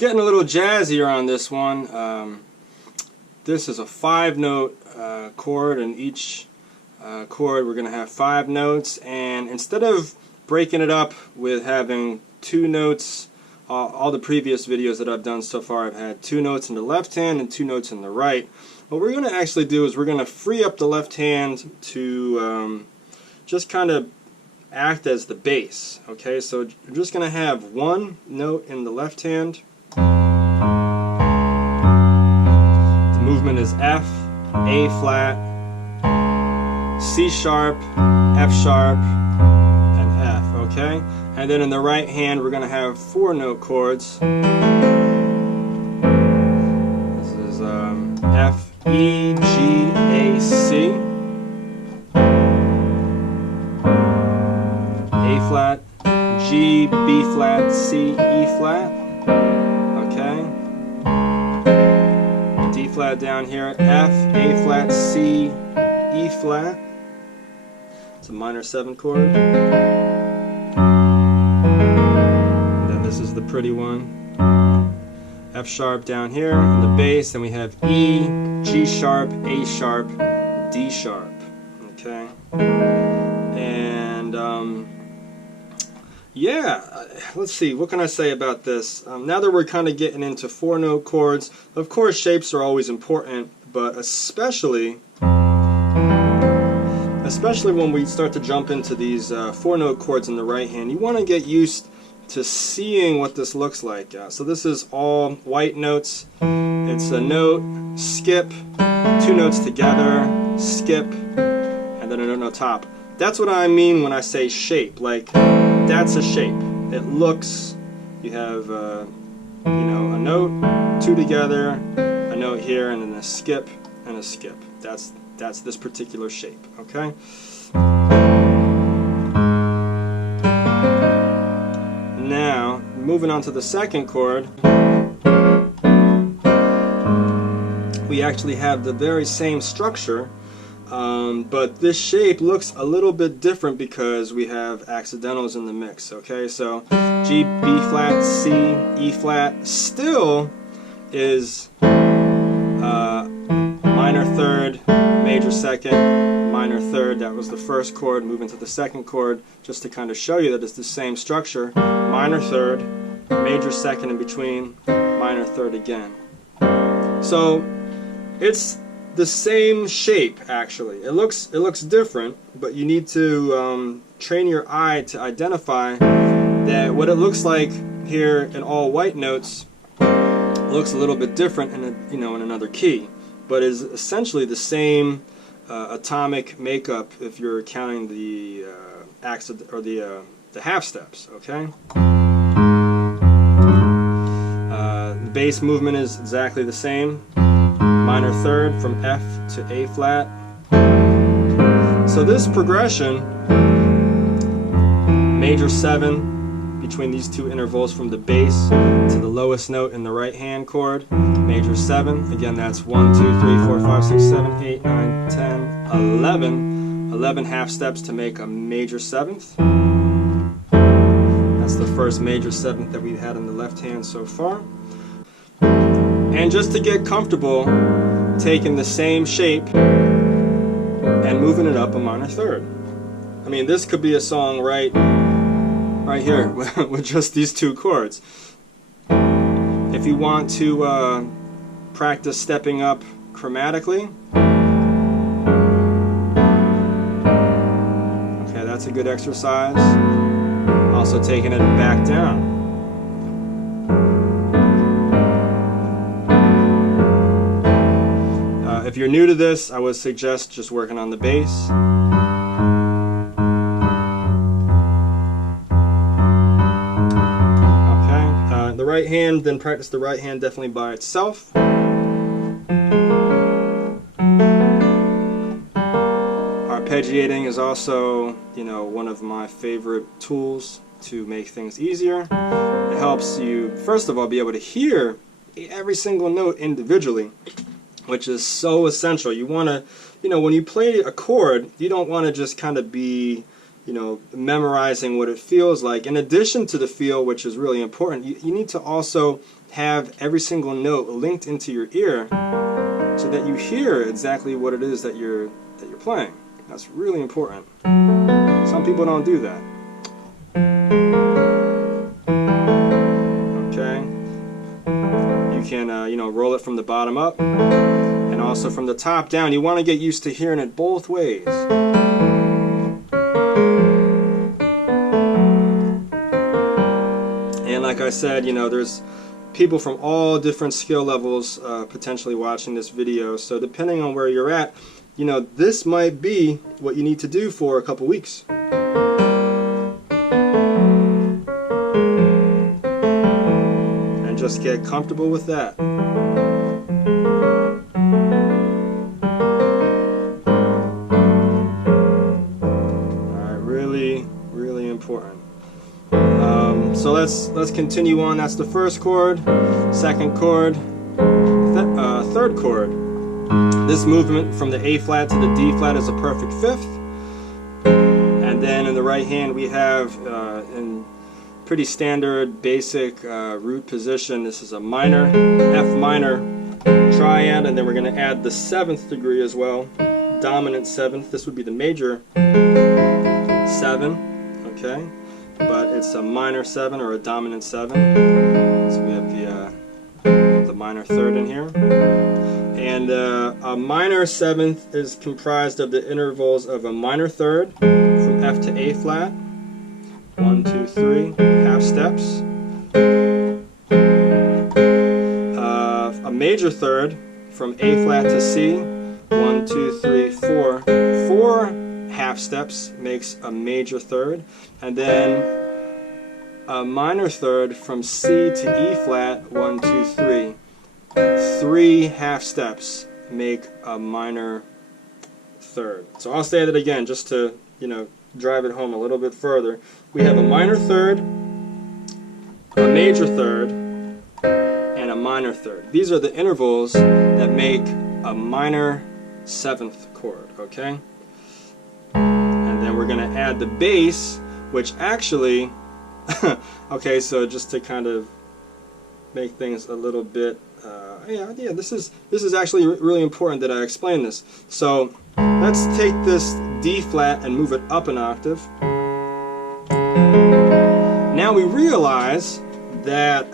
Getting a little jazzier on this one. This is a 5-note chord, and each chord we're going to have 5 notes, and instead of breaking it up with having 2 notes, all the previous videos that I've done so far I've had 2 notes in the left hand and 2 notes in the right. What we're going to actually do is we're going to free up the left hand to just kind of act as the bass. Okay, so we're just going to have 1 note in the left hand. The movement is F, A flat, C sharp, F sharp, and F. Okay, and then in the right hand we're going to have 4-note chords. This is F, E, G, A, C, A flat, G, B flat, C, E flat. Okay, D flat down here, F, A flat, C, E flat. It's a minor 7 chord. And then this is the pretty one. F sharp down here on the bass, and we have E, G sharp, A sharp, D sharp. Okay, and yeah, let's see, what can I say about this? Now that we're kind of getting into 4-note chords, of course shapes are always important, but especially when we start to jump into these 4-note chords in the right hand, you want to get used to seeing what this looks like. So this is all white notes. It's a note, skip, 2 notes together, skip, and then a note on top. That's what I mean when I say shape. Like, that's a shape. It looks, you have you know, a note, 2 together, a note here, and then a skip and a skip. That's this particular shape. Okay. Now, moving on to the second chord, we actually have the very same structure, but this shape looks a little bit different because we have accidentals in the mix. Okay, so G, B flat, C, E flat still is minor 3rd, major 2nd, minor 3rd. That was the first chord. Moving to the second chord, just to kind of show you that it's the same structure. Minor 3rd, major 2nd in between, minor 3rd again. So it's the same shape actually. It looks different, but you need to train your eye to identify that what it looks like here in all white notes looks a little bit different in in another key, but is essentially the same atomic makeup if you're counting the the half steps. Okay. The bass movement is exactly the same. Minor 3rd from F to A flat. So this progression, major 7 between these 2 intervals from the bass to the lowest note in the right hand chord, major 7, again that's 1, 2, 3, 4, 5, 6, 7, 8, 9, 10, 11 half steps to make a major 7th. That's the first major 7th that we've had in the left hand so far. And just to get comfortable taking the same shape and moving it up a minor 3rd. I mean, this could be a song right here with just these 2 chords. If you want to practice stepping up chromatically, okay, that's a good exercise. Also taking it back down. If you're new to this, I would suggest just working on the bass. Okay, the right hand, then practice the right hand definitely by itself. Arpeggiating is also, one of my favorite tools to make things easier. It helps you, first of all, be able to hear every single note individually, which is so essential. You want to, when you play a chord, you don't want to just kind of be, memorizing what it feels like. In addition to the feel, which is really important, you need to also have every single note linked into your ear so that you hear exactly what it is that you're playing. That's really important. Some people don't do that. Okay. You can roll it from the bottom up and also from the top down. You want to get used to hearing it both ways. And like I said, there's people from all different skill levels potentially watching this video. So depending on where you're at, this might be what you need to do for a couple weeks. And just get comfortable with that. Alright, really, really important. So let's continue on. That's the first chord, second chord, third chord. This movement from the A flat to the D flat is a perfect fifth. And then in the right hand we have in pretty standard basic root position, this is a minor, F minor triad, and then we're going to add the 7th degree as well, dominant 7th. This would be the major 7, okay? But it's a minor 7 or a dominant 7. So we have the minor 3rd in here. And a minor 7th is comprised of the intervals of a minor 3rd from F to A flat. 1, 2, 3, half steps. A major 3rd from A flat to C. 1, 2, 3, 4. 4 half steps makes a major 3rd. And then a minor 3rd from C to E flat. 1, 2, 3. 3 half steps make a minor 3rd. So I'll say that again just to, drive it home a little bit further. We have a minor 3rd, a major 3rd, and a minor 3rd. These are the intervals that make a minor 7th chord, okay? And then we're going to add the bass, which actually, okay, so just to kind of make things a little bit this is actually really important that I explain this. So let's take this D flat and move it up an octave. Now we realize that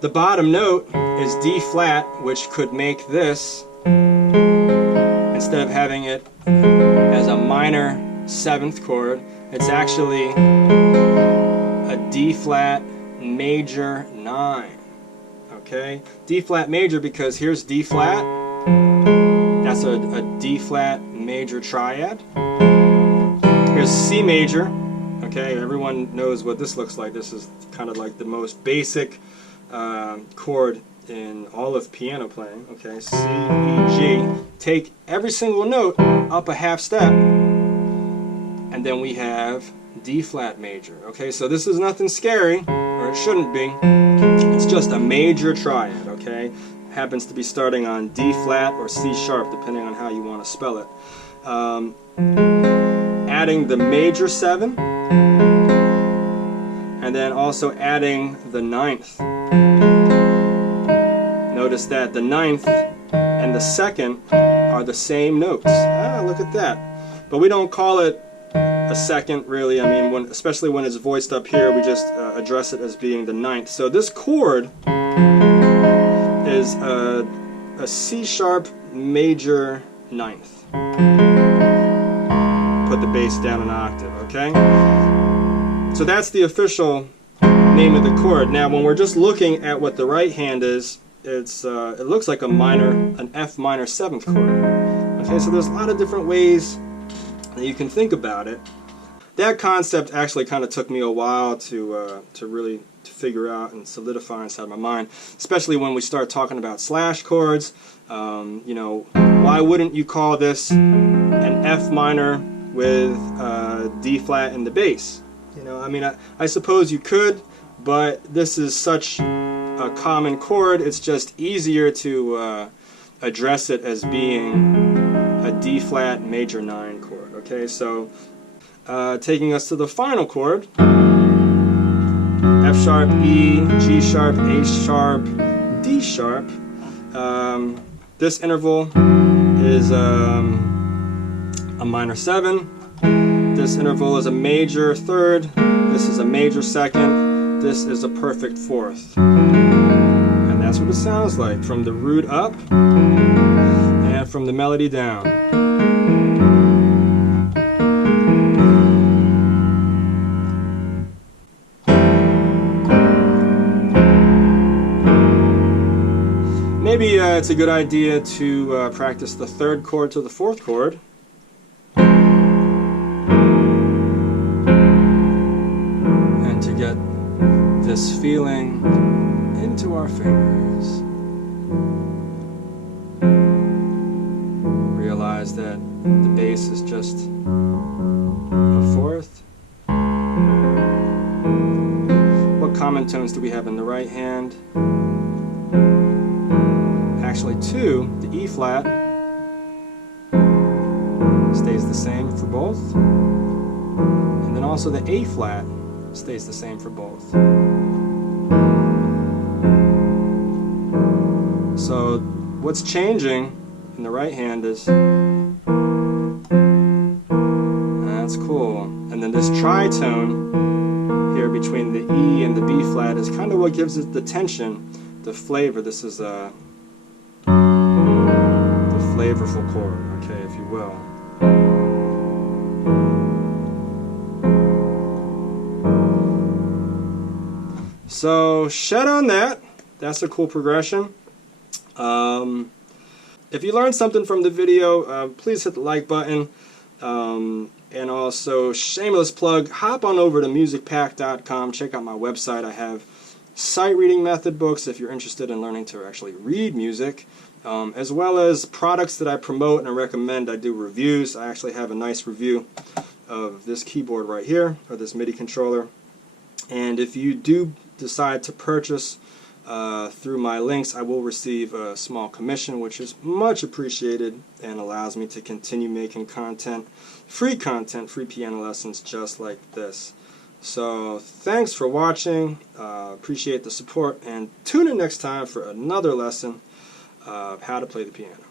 the bottom note is D flat, which could make this, instead of having it as a minor 7th chord, it's actually a D flat major 9. Okay, D flat major, because here's D flat, that's a D flat major triad. Here's C major. Okay, everyone knows what this looks like. This is kind of like the most basic chord in all of piano playing. Okay, C, E, G. Take every single note up a half step, and then we have D flat major. Okay, so this is nothing scary, or it shouldn't be. It's just a major triad, okay? Happens to be starting on D flat or C sharp, depending on how you want to spell it. Adding the major 7, and then also adding the 9th. Notice that the 9th and the 2nd are the same notes. Ah, look at that. But we don't call it a 2nd, really. I mean, especially when it's voiced up here, we just address it as being the 9th. So this chord is a C sharp major 9th. Put the bass down an octave, okay? So that's the official name of the chord. Now, when we're just looking at what the right hand is, it looks like an F minor 7th chord. Okay, so there's a lot of different ways that you can think about it. That concept actually kind of took me a while to really figure out and solidify inside my mind, especially when we start talking about slash chords. Why wouldn't you call this an F minor with D flat in the bass? I mean, I suppose you could, but this is such a common chord, it's just easier to address it as being a D flat major 9 chord. Okay, so taking us to the final chord. F sharp, E, G sharp, A sharp, D sharp. This interval is a minor 7. This interval is a major 3rd. This is a major 2nd. This is a perfect 4th. And that's what it sounds like from the root up and from the melody down. Maybe it's a good idea to practice the 3rd chord to the 4th chord. And to get this feeling into our fingers. Realize that the bass is just a 4th. What common tones do we have in the right hand? Actually 2, the E flat stays the same for both, and then also the A flat stays the same for both. So what's changing in the right hand is, that's cool, and then this tritone here between the E and the B flat is kind of what gives it the tension, the flavor. This is a flavorful chord, okay, if you will. So, shed on that. That's a cool progression. If you learned something from the video, please hit the like button. And also, shameless plug, hop on over to musicpack.com. Check out my website. I have sight reading method books if you're interested in learning to actually read music, as well as products that I promote and recommend. I do reviews. I actually have a nice review of this keyboard right here, or this MIDI controller. And if you do decide to purchase through my links, I will receive a small commission, which is much appreciated and allows me to continue making content, free piano lessons just like this. So thanks for watching, appreciate the support, and tune in next time for another lesson of how to play the piano.